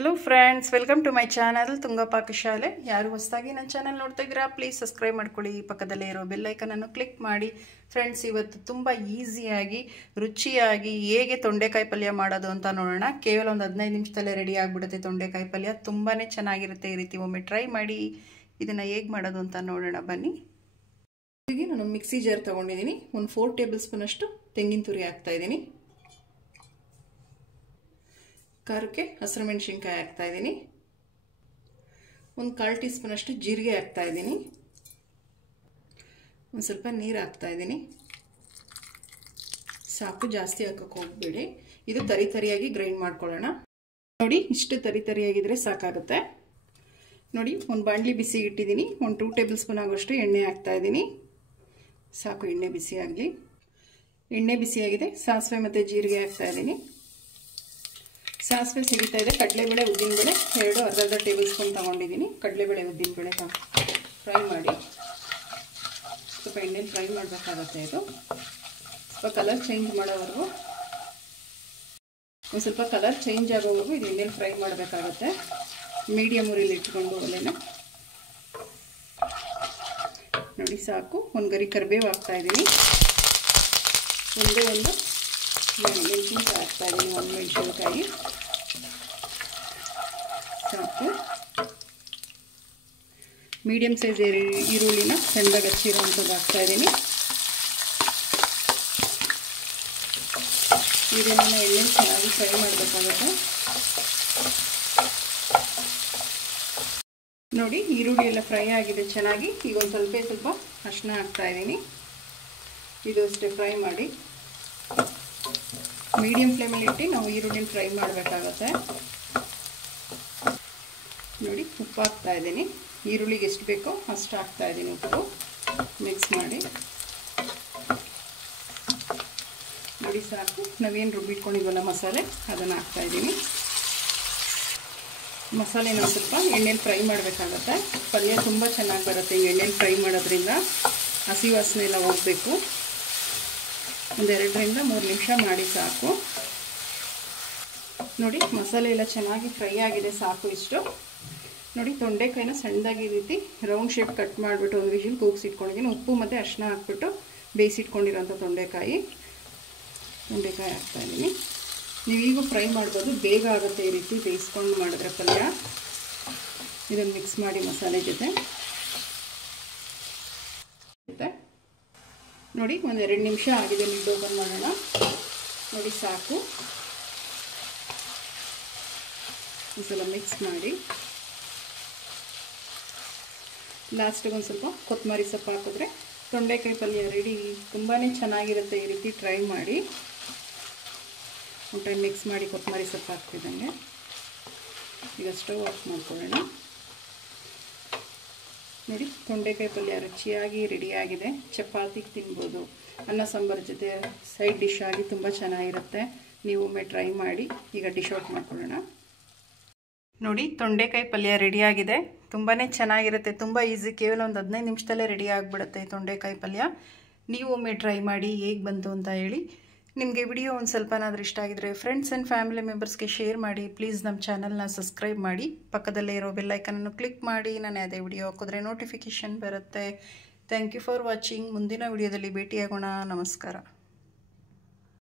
Hello friends, welcome to my channel Tunga Pakashale. ಯಾರು ಹೊಸದಾಗಿ ನನ್ನ ಚಾನಲ್ ನೋಡ್ತಾ ಇದ್ದೀರಾ ಪ್ಲೀಸ್ ಸಬ್ಸ್ಕ್ರೈಬ್ ಮಾಡ್ಕೊಳ್ಳಿ. ಪಕ್ಕದಲ್ಲೇ ಇರೋ ಬೆಲ್ ಐಕನ್ ಅನ್ನು ಕ್ಲಿಕ್ ಮಾಡಿ. ಫ್ರೆಂಡ್ಸ್, ಇವತ್ತು ತುಂಬ ಈಸಿಯಾಗಿ ರುಚಿಯಾಗಿ ಹೇಗೆ ತೊಂಡೆಕಾಯಿ ಪಲ್ಯ ಮಾಡೋದು ಅಂತ ನೋಡೋಣ. ಕೇವಲ ಒಂದು 15 ನಿಮಿಷದಲ್ಲೇ ರೆಡಿ ಆಗಿಬಿಡುತ್ತೆ ತೊಂಡೆಕಾಯಿ ಪಲ್ಯ. ತುಂಬಾ ಚೆನ್ನಾಗಿರುತ್ತೆ. ಈ ರೀತಿ ಒಮ್ಮೆ ಟ್ರೈ ಮಾಡಿ. ಇದನ್ನು ಹೇಗೆ ಮಾಡೋದು ಅಂತ ನೋಡೋಣ ಬನ್ನಿ. ಈಗ ನಾನು ಮಿಕ್ಸಿ ಜಾರ್ ತೊಗೊಂಡಿದ್ದೀನಿ. ಒಂದು 4 ಟೇಬಲ್ ಸ್ಪೂನ್ ಅಷ್ಟು ತೆಂಗಿನ ತುರಿ ಹಾಕ್ತಾ ಇದ್ದೀನಿ. ಖಾರಕ್ಕೆ ಹಸಿರು ಮೆಣಸಿನ್ಕಾಯಿ ಹಾಕ್ತಾ ಇದ್ದೀನಿ. ಒಂದು 1/4 ಟೀ ಸ್ಪೂನ್ ಅಷ್ಟು ಜೀರಿಗೆ ಹಾಕ್ತಾ ಇದ್ದೀನಿ. ಒಂದು ಸ್ವಲ್ಪ ನೀರು ಹಾಕ್ತಾ ಇದ್ದೀನಿ. ಸಾಕು, ಜಾಸ್ತಿ ಹಾಕಕ್ಕೆ ಹೋಗಬೇಡಿ. ಇದು ತರಿಯಾಗಿ ಗ್ರೈಂಡ್ ಮಾಡ್ಕೊಳ್ಳೋಣ. ನೋಡಿ, ಇಷ್ಟು ತರಿಯಾಗಿದ್ರೆ ಸಾಕಾಗುತ್ತೆ. ನೋಡಿ, ಒಂದು ಬಾಣಲಿ ಬಿಸಿ ಇಟ್ಟಿದ್ದೀನಿ. ಒಂದು 2 ಟೇಬಲ್ ಸ್ಪೂನ್ ಆಗೋಷ್ಟು ಎಣ್ಣೆ ಹಾಕ್ತಾ ಇದ್ದೀನಿ. ಸಾಕು, ಎಣ್ಣೆ ಬಿಸಿ ಆಗಲಿ. ಎಣ್ಣೆ ಬಿಸಿಯಾಗಿದೆ. ಸಾಸಿವೆ ಮತ್ತು ಜೀರಿಗೆ ಹಾಕ್ತಾ ಇದ್ದೀನಿ. ಸಾಸಿವೆ ಸಿಗುತ್ತಾ ಇದೆ. ಕಡಲೆಬೇಳೆ, ಉದ್ದಿನಬೇಳೆ ಅರ್ಧ ಟೇಬಲ್ ಸ್ಪೂನ್ ತೊಗೊಂಡಿದ್ದೀನಿ. ಕಡಲೆಬೇಳೆ, ಉದ್ದಿನಬೇಳೆ ಫ್ರೈ ಮಾಡಿ. ಸ್ವಲ್ಪ ಎಣ್ಣೆಲಿ ಫ್ರೈ ಮಾಡಬೇಕಾಗತ್ತೆ. ಇದು ಸ್ವಲ್ಪ ಕಲರ್ ಚೇಂಜ್ ಮಾಡೋವರೆಗೂ, ಒಂದು ಸ್ವಲ್ಪ ಕಲರ್ ಚೇಂಜ್ ಆಗೋವರೆಗೂ ಇದು ಎಣ್ಣೆಲಿ ಫ್ರೈ ಮಾಡಬೇಕಾಗತ್ತೆ. ಮೀಡಿಯಮ್ ಉರಿಲಿ ಇಟ್ಕೊಂಡು ಒಲೆನ. ನೋಡಿ, ಸಾಕು. ಒಂದು ಗರಿ ಕರಿಬೇವು ಹಾಕ್ತಾ ಇದ್ದೀನಿ. ಒಂದೇ ಒಂದು ಮೆಣಸಿನ್ಕಾಯಿ ಹಾಕ್ತಾ ಇದ್ದೀನಿ. ಒಂದು ಮೆಣಸಿನ್ಕಾಯಿ ಸಾಕು. ಮೀಡಿಯಮ್ ಸೈಜ್ ಈರುಳ್ಳಿನ ಸಣ್ಣದಾಗಿ ಹಚ್ಚಿರೋವಂಥದ್ದು ಹಾಕ್ತಾ ಇದ್ದೀನಿ. ಈರುಳ್ಳಿನ ಎಣ್ಣೆ ಚೆನ್ನಾಗಿ ಫ್ರೈ ಮಾಡಬೇಕಾಗುತ್ತೆ. ನೋಡಿ, ಈರುಳ್ಳಿ ಎಲ್ಲ ಫ್ರೈ ಆಗಿದೆ ಚೆನ್ನಾಗಿ. ಈಗ ಒಂದು ಸ್ವಲ್ಪ ಅರಿಶಿನ ಹಾಕ್ತಾ ಇದ್ದೀನಿ. ಇದು ಅಷ್ಟೇ ಫ್ರೈ ಮಾಡಿ. ಮೀಡಿಯಮ್ ಫ್ಲೇಮಲ್ಲಿ ಇಟ್ಟು ನಾವು ಈರುಳ್ಳಿನ ಫ್ರೈ ಮಾಡಬೇಕಾಗತ್ತೆ. ನೋಡಿ, ಉಪ್ಪು ಹಾಕ್ತಾ ಇದ್ದೀನಿ. ಈರುಳ್ಳಿಗೆ ಎಷ್ಟು ಬೇಕೋ ಅಷ್ಟು ಹಾಕ್ತಾ ಇದ್ದೀನಿ. ಉಪ್ಪು ಮಿಕ್ಸ್ ಮಾಡಿ. ನೋಡಿ, ಸಾಕು. ನಾವೇನು ರುಬ್ಬಿಟ್ಕೊಂಡಿದ್ವಲ್ಲ ಮಸಾಲೆ, ಅದನ್ನು ಹಾಕ್ತಾ ಇದ್ದೀನಿ. ಮಸಾಲೆನ ಸ್ವಲ್ಪ ಎಣ್ಣೆಲಿ ಫ್ರೈ ಮಾಡಬೇಕಾಗತ್ತೆ. ಪಲ್ಯ ತುಂಬ ಚೆನ್ನಾಗಿ ಬರುತ್ತೆ ಈ ಎಣ್ಣೆಲಿ ಫ್ರೈ ಮಾಡೋದ್ರಿಂದ. ಹಸಿ ವಾಸನೆ ಎಲ್ಲ ಹೋಗಬೇಕು. ಒಂದು 2 ರಿಂದ 3 ನಿಮಿಷ ಮಾಡಿ ಸಾಕು. ನೋಡಿ, ಮಸಾಲೆ ಎಲ್ಲ ಚೆನ್ನಾಗಿ ಫ್ರೈ ಆಗಿದೆ. ಸಾಕು ಇಷ್ಟು. ನೋಡಿ, ತೊಂಡೆಕಾಯಿನ ಸಣ್ಣದಾಗಿ ಈ ರೀತಿ ರೌಂಡ್ ಶೇಪ್ ಕಟ್ ಮಾಡಿಬಿಟ್ಟು ಒಂದು ವಿಷಲ್ ಕೂಗಿಸಿಟ್ಕೊಂಡಿದ್ದೀನಿ. ಉಪ್ಪು ಮತ್ತು ಅರಿಶಿನ ಹಾಕ್ಬಿಟ್ಟು ಬೇಯಿಸಿಟ್ಕೊಂಡಿರೋಂಥ ತೊಂಡೆಕಾಯಿ ಹಾಕ್ತಾ ಇದ್ದೀನಿ. ನೀವು ಈಗ ಫ್ರೈ ಮಾಡ್ಬೋದು, ಬೇಗ ಆಗುತ್ತೆ ಈ ರೀತಿ ಬೇಯಿಸ್ಕೊಂಡು ಮಾಡಿದ್ರೆ ಪಲ್ಯ. ಇದನ್ನು ಮಿಕ್ಸ್ ಮಾಡಿ ಮಸಾಲೆ ಜೊತೆ. ನೋಡಿ, ಒಂದು 2 ನಿಮಿಷ ಆಗಿದೆ. ಲಿಡ್ ಓಪನ್ ಮಾಡೋಣ. ನೋಡಿ, ಸಾಕು. ಒಂದ್ಸಲ ಮಿಕ್ಸ್ ಮಾಡಿ. ಲಾಸ್ಟಿಗೆ ಒಂದು ಸ್ವಲ್ಪ ಕೊತ್ತಂಬರಿ ಸೊಪ್ಪು ಹಾಕಿದ್ರೆ ತೊಂಡೆಕಾಯಿ ಪಲ್ಯ ರೆಡಿ. ತುಂಬಾ ಚೆನ್ನಾಗಿರುತ್ತೆ. ಈ ರೀತಿ ಟ್ರೈ ಮಾಡಿ. ಒಂದು ಟೈಮ್ ಮಿಕ್ಸ್ ಮಾಡಿ ಕೊತ್ತಂಬರಿ ಸೊಪ್ಪು ಹಾಕ್ತಿದ್ದಂಗೆ. ಈಗ ಸ್ಟವ್ ಆಫ್ ಮಾಡ್ಕೊಳ್ಳೋಣ. ನೋಡಿ, ತೊಂಡೆಕಾಯಿ ಪಲ್ಯ ರುಚಿಯಾಗಿ ರೆಡಿಯಾಗಿದೆ. ಚಪಾತಿಗೆ ತಿನ್ಬೋದು, ಅನ್ನ ಸಾಂಬಾರು ಜೊತೆ ಸೈಡ್ ಡಿಶ್ ಆಗಿ ತುಂಬ ಚೆನ್ನಾಗಿರುತ್ತೆ. ನೀವು ಒಮ್ಮೆ ಟ್ರೈ ಮಾಡಿ. ಈಗ ಡಿಶ್ ಔಟ್ ಮಾಡ್ಕೊಳ್ಳೋಣ. ನೋಡಿ, ತೊಂಡೆಕಾಯಿ ಪಲ್ಯ ರೆಡಿಯಾಗಿದೆ. ತುಂಬಾ ಚೆನ್ನಾಗಿರುತ್ತೆ. ತುಂಬ ಈಸಿ. ಕೇವಲ ಒಂದು 15 ನಿಮಿಷದಲ್ಲೇ ರೆಡಿ ಆಗಿಬಿಡುತ್ತೆ ತೊಂಡೆಕಾಯಿ ಪಲ್ಯ. ನೀವು ಒಮ್ಮೆ ಟ್ರೈ ಮಾಡಿ ಹೇಗೆ ಬಂತು ಅಂತ ಹೇಳಿ. ನಿಮಗೆ ವಿಡಿಯೋ ಒಂದು ಸ್ವಲ್ಪನಾದರೂ ಇಷ್ಟ ಆಗಿದ್ರೆ ಫ್ರೆಂಡ್ಸ್ ಆ್ಯಂಡ್ ಫ್ಯಾಮಿಲಿ ಮೆಂಬರ್ಸ್ಗೆ ಶೇರ್ ಮಾಡಿ. ಪ್ಲೀಸ್ ನಮ್ಮ ಚಾನಲ್ನ ಸಬ್ಸ್ಕ್ರೈಬ್ ಮಾಡಿ. ಪಕ್ಕದಲ್ಲೇ ಇರೋ ಬೆಲ್ ಐಕನನ್ನು ಕ್ಲಿಕ್ ಮಾಡಿ. ನಾನು ಅದೇ ವಿಡಿಯೋ ಹಾಕಿದ್ರೆ ನೋಟಿಫಿಕೇಷನ್ ಬರುತ್ತೆ. Thank you for watching. ಮುಂದಿನ ವಿಡಿಯೋದಲ್ಲಿ ಭೇಟಿಯಾಗೋಣ. ನಮಸ್ಕಾರ.